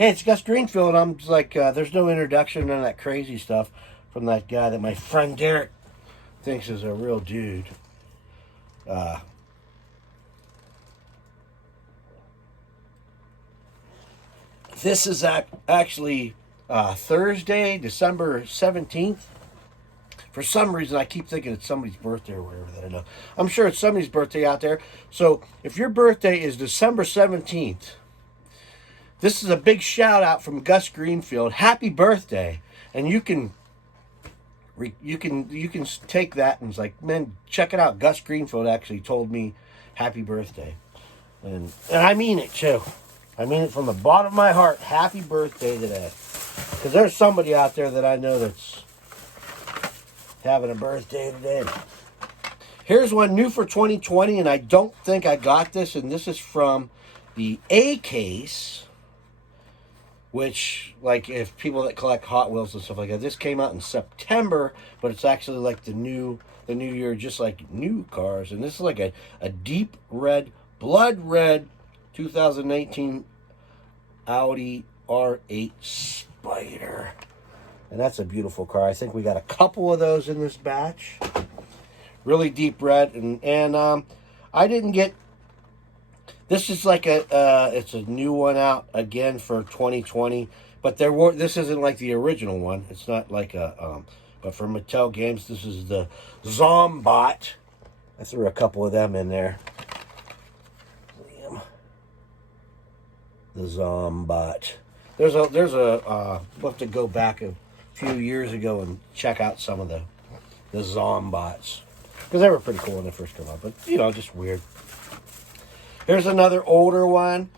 hey, it's Gus Greenfield. I'm just like, there's no introduction, none of that crazy stuff from that guy that my friend Derek thinks is a real dude. This is actually Thursday, December 17th. For some reason, I keep thinking it's somebody's birthday or whatever that I know. I'm sure it's somebody's birthday out there. So if your birthday is December 17th, this is a big shout out from Gus Greenfield. Happy birthday. And you can take that and it's like, man, check it out. Gus Greenfield actually told me happy birthday. And I mean it too. I mean it from the bottom of my heart. Happy birthday today. Because there's somebody out there that I know that's having a birthday today. Here's one new for 2020, and I don't think I got this, and this is from the A case, which, like, if people that collect Hot Wheels and stuff like that, this came out in September, but it's actually like the new year, just like new cars, and this is like a deep red, blood red 2019 Audi R8 Spider. And that's a beautiful car. I think we got a couple of those in this batch. Really deep red. And I didn't get... This is like it's a new one out again for 2020. But this isn't like the original one. It's not like a... but for Mattel Games, this is the Zombot. I threw a couple of them in there. The Zombot. There's a we'll have to go back a few years ago and check out some of the Zombots, because they were pretty cool when they first came out, but just weird. Here's another older one,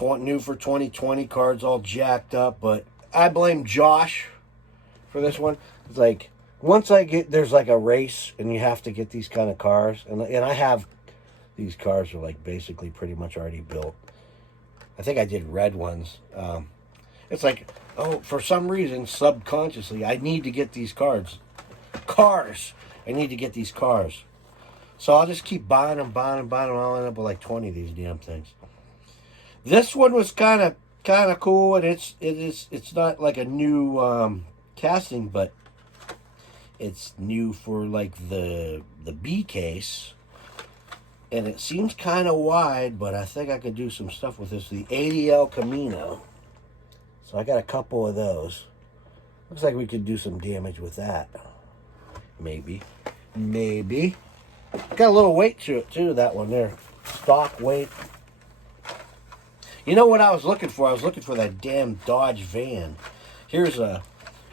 new for 2020, cards all jacked up, but I blame Josh for this one. It's like, once there's like a race and you have to get these kind of cars, and I have these cars are like basically pretty much already built. I think I did red ones. It's like, oh, for some reason, subconsciously, I need to get these cars. I need to get these cars. So I'll just keep buying them. I'll end up with like 20 of these damn things. This one was kind of cool, and it's not like a new casting, but it's new for like the B case. And it seems kind of wide, but I think I could do some stuff with this. The ADL Camino. So I got a couple of those. Looks like we could do some damage with that. Maybe. Got a little weight to it, too, that one there. Stock weight. You know what I was looking for? I was looking for that damn Dodge van. Here's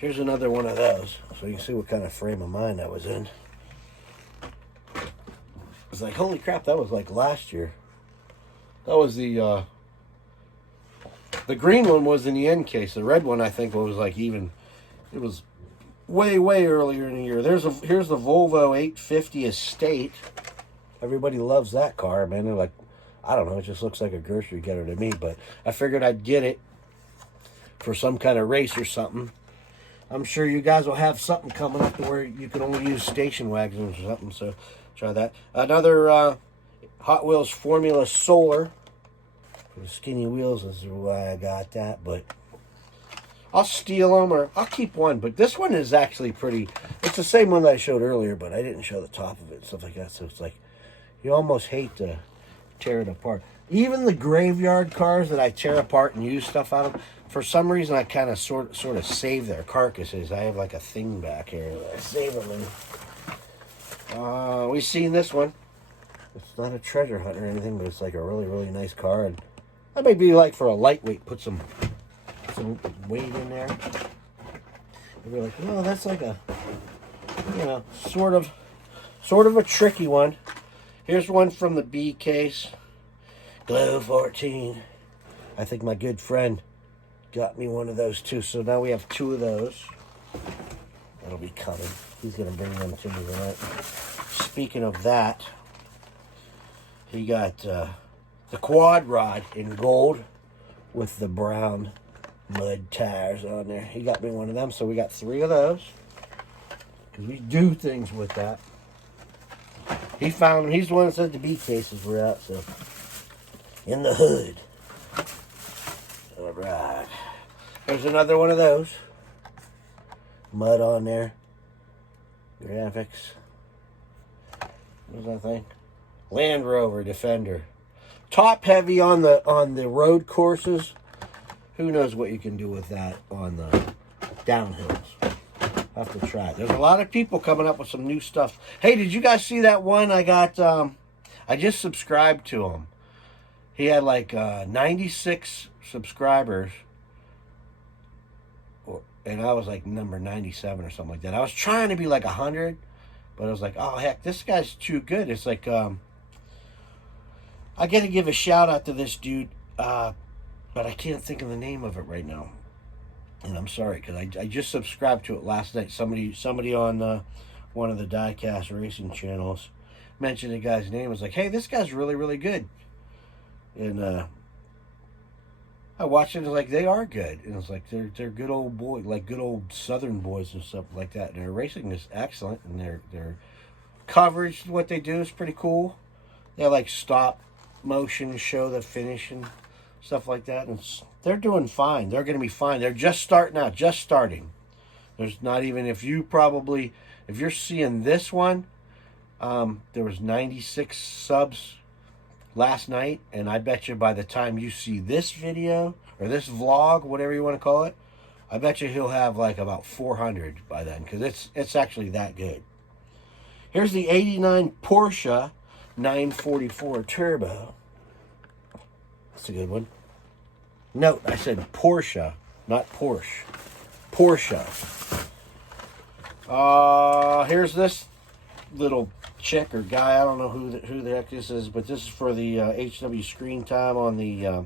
another one of those. So you can see what kind of frame of mind I was in. It's like, holy crap, that was like last year. That was the green one was in the end case. The red one, I think, was like even, it was way earlier in the year. Here's the Volvo 850 Estate. Everybody loves that car, man. They're like, I don't know, it just looks like a grocery getter to me, but I figured I'd get it for some kind of race or something. I'm sure you guys will have something coming up to where you can only use station wagons or something, so try that. Another Hot Wheels Formula Solar. For the skinny wheels is why I got that, but I'll steal them or I'll keep one. But this one is actually pretty. It's the same one that I showed earlier, but I didn't show the top of it and stuff like that. So it's like, you almost hate to tear it apart. Even the graveyard cars that I tear apart and use stuff out of, for some reason I kind of sort of save their carcasses. I have like a thing back here that I save them in. We've seen this one. It's not a treasure hunt or anything, but it's like a really nice car. And that may be like for a lightweight, put some weight in there. And you're like, oh, that's like a, sort of a tricky one. Here's one from the B case. Glow 14. I think my good friend got me one of those too. So now we have two of those. That'll be coming. He's going to bring them to me tonight. Speaking of that, he got the quad rod in gold with the brown mud tires on there. He got me one of them, so we got 3 of those. Because we do things with that. He found them. He's the one that said the B cases were out, so in the hood. All right. There's another one of those. Mud on there. Graphics. What does that thing? Land Rover Defender. Top heavy on the road courses. Who knows what you can do with that on the downhills. I'll have to try it. There's a lot of people coming up with some new stuff. Hey, did you guys see that one I got? I just subscribed to him. He had like 96 subscribers. And I was like number 97 or something like that. I was trying to be like 100. But I was like, oh, heck, this guy's too good. It's like, I got to give a shout out to this dude. But I can't think of the name of it right now. And I'm sorry, because I just subscribed to it last night. Somebody on one of the Diecast racing channels mentioned the guy's name. I was like, hey, this guy's really, really good. And I watched it, and like, they are good. And it's like, they're good old boys, like good old Southern boys and stuff like that. And their racing is excellent. And their coverage, what they do is pretty cool. They like stop motion, show the finish and stuff like that. And they're doing fine. They're going to be fine. They're just starting out, just starting. There's not even, if you're seeing this one, there was 96 subs last night, and I bet you by the time you see this video, or this vlog, whatever you want to call it, I bet you he'll have like about 400 by then, because it's actually that good. Here's the 89 Porsche 944 Turbo. That's a good one. Note, I said Porsche, not Porsche. Porsche. Here's this little chick or guy. I don't know who the heck this is, but this is for the HW screen time on the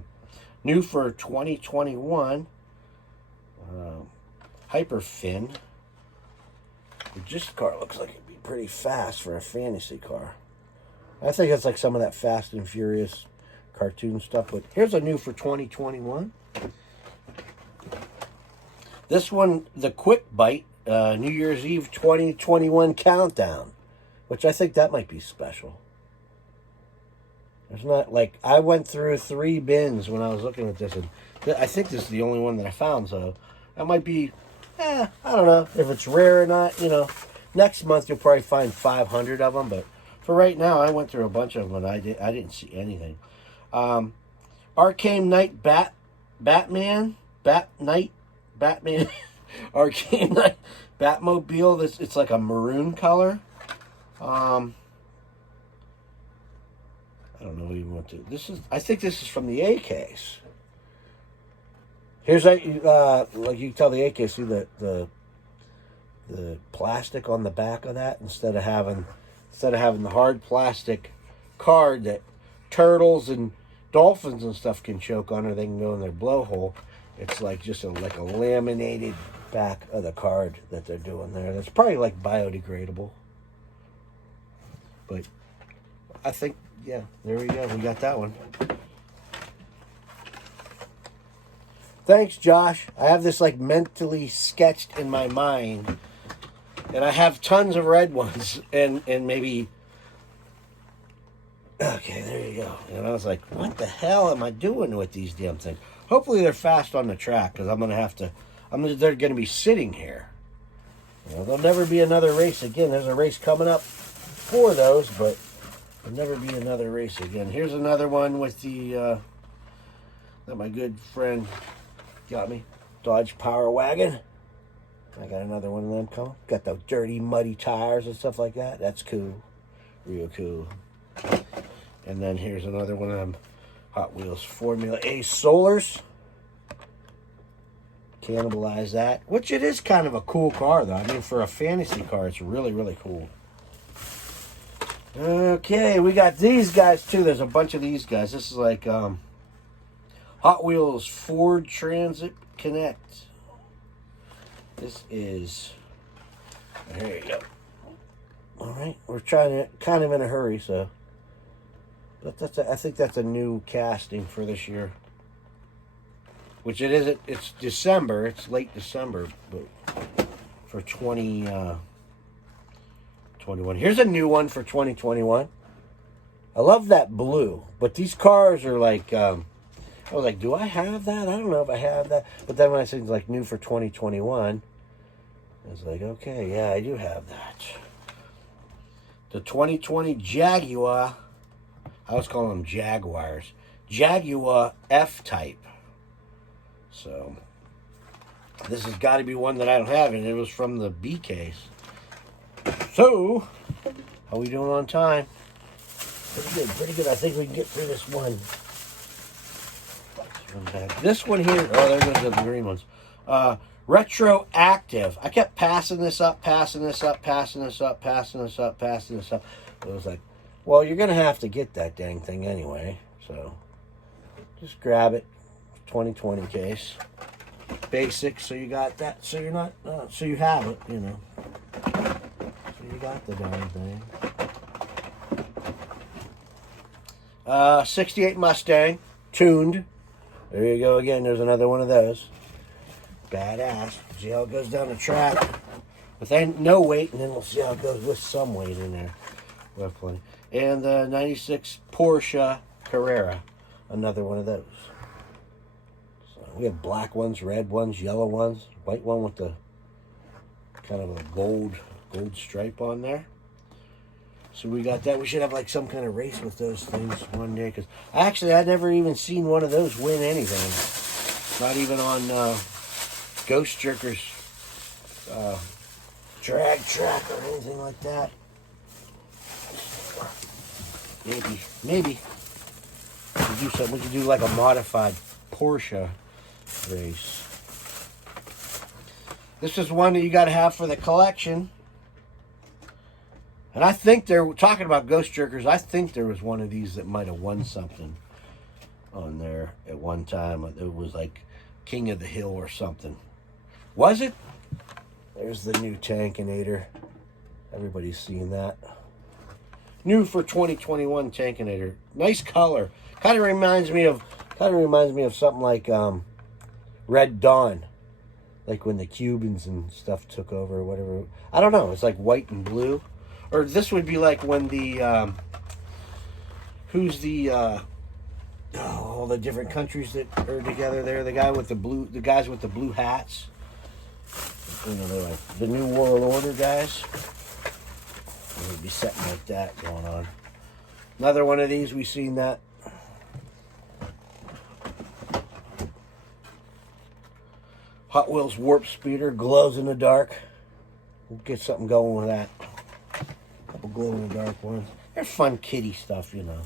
new for 2021 Hyperfin. This car looks like it'd be pretty fast for a fantasy car. I think it's like some of that Fast and Furious cartoon stuff, but here's a new for 2021. This one, the Quick Bite, New Year's Eve 2021 countdown, which I think that might be special. There's not, like, I went through 3 bins when I was looking at this, and I think this is the only one that I found, so that might be, I don't know if it's rare or not. Next month you'll probably find 500 of them, but for right now, I went through a bunch of them, and I didn't see anything. Arcane Knight Batman, Arcane Knight Batmobile. It's like a maroon color. I don't know what you want to. I think this is from the A case. Here's like you can tell the A case. See the plastic on the back of that instead of having the hard plastic card that turtles and dolphins and stuff can choke on, or they can go in their blowhole. It's like just like a laminated back of the card that they're doing there. That's probably like biodegradable. But I think, yeah, there we go. We got that one. Thanks, Josh. I have this like mentally sketched in my mind. And I have tons of red ones and maybe... Okay, there you go. And I was like, what the hell am I doing with these damn things? Hopefully they're fast on the track, because they're going to be sitting here. There'll never be another race again. There's a race coming up for those, but there'll never be another race again. Here's another one with the, that my good friend got me. Dodge Power Wagon. I got another one of them coming. Got the dirty, muddy tires and stuff like that. That's cool. Real cool. And then here's another one of them Hot Wheels Formula A Solars. Cannibalize that. Which it is kind of a cool car, though. I mean, for a fantasy car, it's really, really cool. Okay, we got these guys, too. There's a bunch of these guys. This is like Hot Wheels Ford Transit Connect. This is... There you go. All right, we're trying to... Kind of in a hurry, so... But I think that's a new casting for this year. Which it isn't. It's December. It's late December. But for 2021. Here's a new one for 2021. I love that blue. But these cars are like... I was like, do I have that? I don't know if I have that. But then when I said like new for 2021, I was like, okay, yeah, I do have that. The 2020 Jaguar, I was calling them Jaguars. Jaguar F-Type. So, this has got to be one that I don't have, and it was from the B case. So, how are we doing on time? Pretty good, pretty good. I think we can get through this one. This one here, oh, there goes the green ones. Retroactive. I kept passing this up, passing this up, passing this up, passing this up, passing this up. It was like, well, you're going to have to get that dang thing anyway. So, just grab it. 2020 case. Basic, so you got that. So you're not, so you have it, you know. So you got the darn thing. 68 Mustang, tuned. There you go again. There's another one of those. Badass. See how it goes down the track. With no weight, and then we'll see how it goes with some weight in there. We'll have plenty. And the 96 Porsche Carrera. Another one of those. So we have black ones, red ones, yellow ones, white one with the kind of a gold stripe on there. So we got that. We should have like some kind of race with those things one day. Because actually, I'd never even seen one of those win anything. Not even on Ghost Jerkers drag track or anything like that. Maybe. We could do like a modified Porsche race. This is one that you got to have for the collection. And I think they're talking about Ghost Jerkers. I think there was one of these that might have won something on there at one time. It was like King of the Hill or something. Was it? There's the new Tankinator. Everybody's seen that. New for 2021 Tankinator. Nice color. Kind of reminds me of something like Red Dawn. Like when the Cubans and stuff took over or whatever. I don't know. It's like white and blue. Or this would be like when the all the different countries that are together there. The guys with the blue hats. You know, they're like the New World Order guys. There would be something like that going on. Another one of these, we've seen that. Hot Wheels Warp Speeder, glows in the dark. We'll get something going with that. Couple glow in the dark ones. They're fun kitty stuff, you know.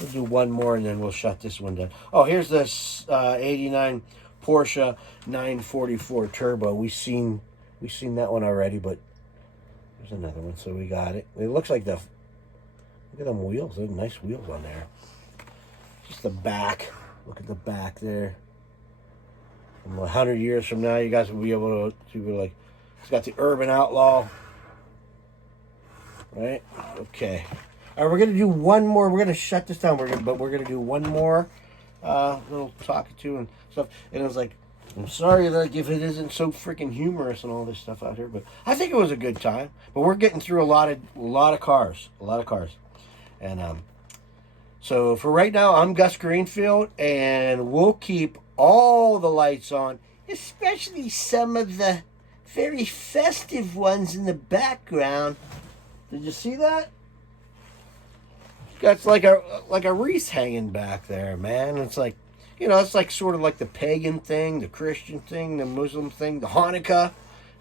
We'll do one more and then we'll shut this one down. Oh, here's this 89 Porsche 944 Turbo. We've seen that one already, but there's another one, so we got it. It looks like look at them wheels. They're nice wheels on there. Just the back. Look at the back there. And 100 years from now, you guys will be able to be like, it's got the Urban Outlaw. Right? Okay. All right, we're going to do one more. We're going to shut this down, but we're going to do one more little talking to and stuff. And it was like, I'm sorry like if it isn't so freaking humorous and all this stuff out here, but I think it was a good time. But we're getting through a lot of cars. And so for right now, I'm Gus Greenfield, and we'll keep all the lights on, especially some of the very festive ones in the background. Did you see that? Got like a wreath hanging back there, man. It's like, you know, it's like sort of like the pagan thing, the Christian thing, the Muslim thing, the Hanukkah.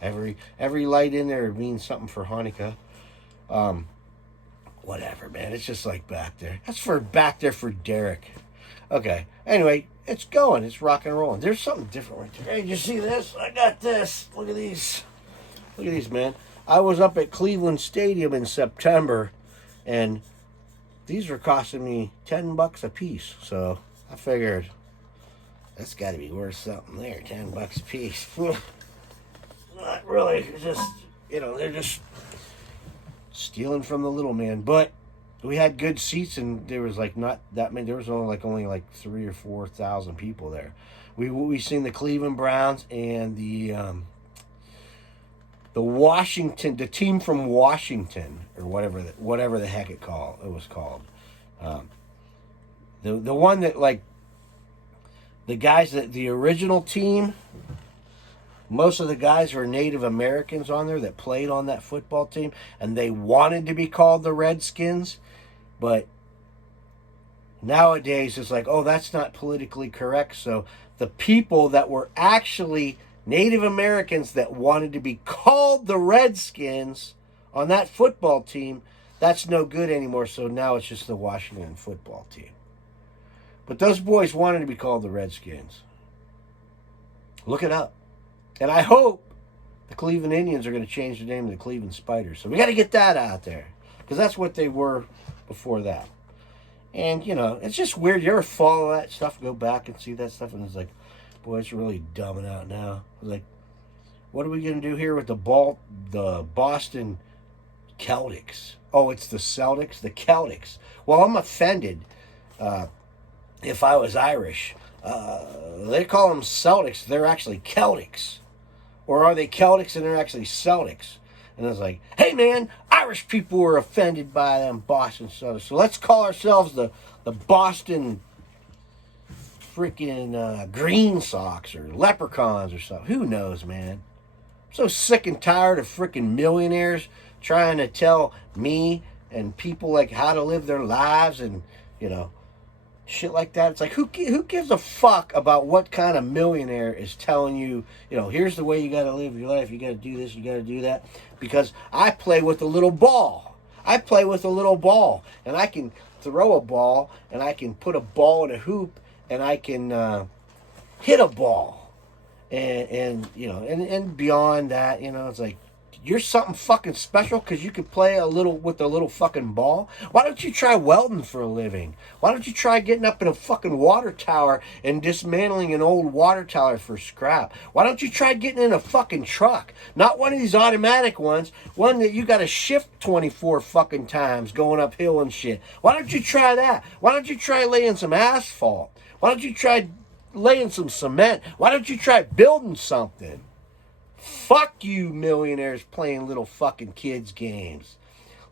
Every light in there means something for Hanukkah. Whatever, man. It's just like back there. That's back there for Derek. Okay. Anyway, it's going. It's rock and rolling. There's something different right there. Hey, did you see this? I got this. Look at these. Look at these, man. I was up at Cleveland Stadium in September, and these were costing me $10 a piece. So I figured that's got to be worth something there. $10 a piece. Not really. It's just, you know, they're just stealing from the little man. But we had good seats, and there was like not that many. There was only like 3,000 or 4,000 people there. We seen the Cleveland Browns and the Washington, the team from Washington or whatever the heck it was called. The one that like the guys that the original team, most of the guys were Native Americans on there that played on that football team, and they wanted to be called the Redskins, but nowadays it's like, oh, that's not politically correct. So the people that were actually Native Americans that wanted to be called the Redskins on that football team, that's no good anymore. So now it's just the Washington football team. But those boys wanted to be called the Redskins. Look it up. And I hope the Cleveland Indians are going to change the name to the Cleveland Spiders. So we got to get that out there, because that's what they were before that. And, you know, it's just weird. You ever follow that stuff, go back and see that stuff, and it's like, boy, it's really dumbing out now. It's like, what are we going to do here with the Boston Celtics? Oh, it's the Celtics? The Celtics. Well, I'm offended if I was Irish. They call them Celtics. They're actually Celtics. Or are they Celtics and they're actually Celtics? And I was like, hey, man, Irish people were offended by them Boston Celtics. So let's call ourselves the Boston freaking Green Sox or Leprechauns or something. Who knows, man? I'm so sick and tired of freaking millionaires trying to tell me and people like how to live their lives and, you know, shit like that. It's like, who gives a fuck about what kind of millionaire is telling you, you know, here's the way you got to live your life. You got to do this. You got to do that. Because I play with a little ball. I play with a little ball. And I can throw a ball. And I can put a ball in a hoop. And I can hit a ball. And you know, and beyond that, you know, it's like, you're something fucking special because you could play a little with a little fucking ball. Why don't you try welding for a living? Why don't you try getting up in a fucking water tower and dismantling an old water tower for scrap? Why don't you try getting in a fucking truck? Not one of these automatic ones, one that you got to shift 24 fucking times going uphill and shit. Why don't you try that? Why don't you try laying some asphalt? Why don't you try laying some cement? Why don't you try building something? Fuck you, millionaires playing little fucking kids' games.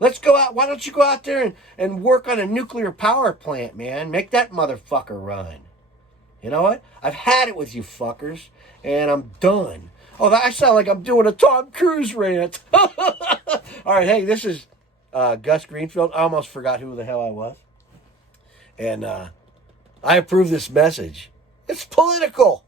Let's go out. Why don't you go out there and work on a nuclear power plant, man? Make that motherfucker run. You know what? I've had it with you fuckers, and I'm done. Oh, I sound like I'm doing a Tom Cruise rant. All right, hey, this is Gus Greenfield. I almost forgot who the hell I was. And I approve this message. It's political.